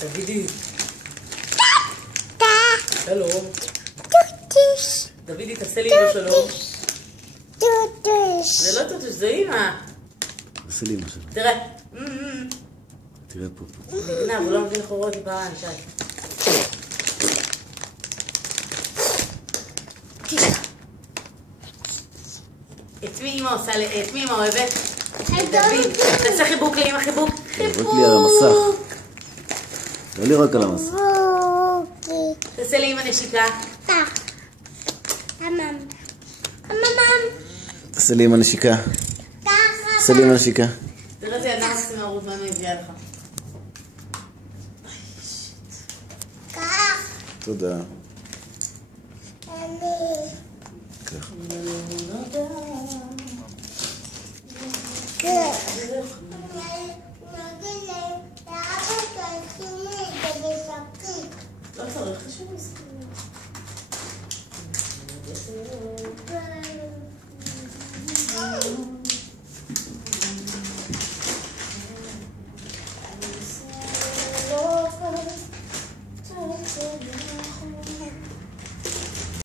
דודי. שלום. דודי, תעשה לי אמא שלום. זה לא טוטוש, זה אמא. תעשה לי אמא שלום. תראה. תראה פה. נגנב, הוא לא מבין חורות בעין, שי. את מי אמא עושה, את מי אמא אוהבת? דוד, תעשה חיבוק לאמא, חיבוק. חיבוק לי על המסך. לא לי רק על המסך. תעשה לאמא נשיקה. תעשה לי אמא נשיקה. תעשה לי אמא נשיקה. תראה איזה ילדה מקסימה רות, מה אני הביאה לך. תודה. לא צריך, חשוב לזה.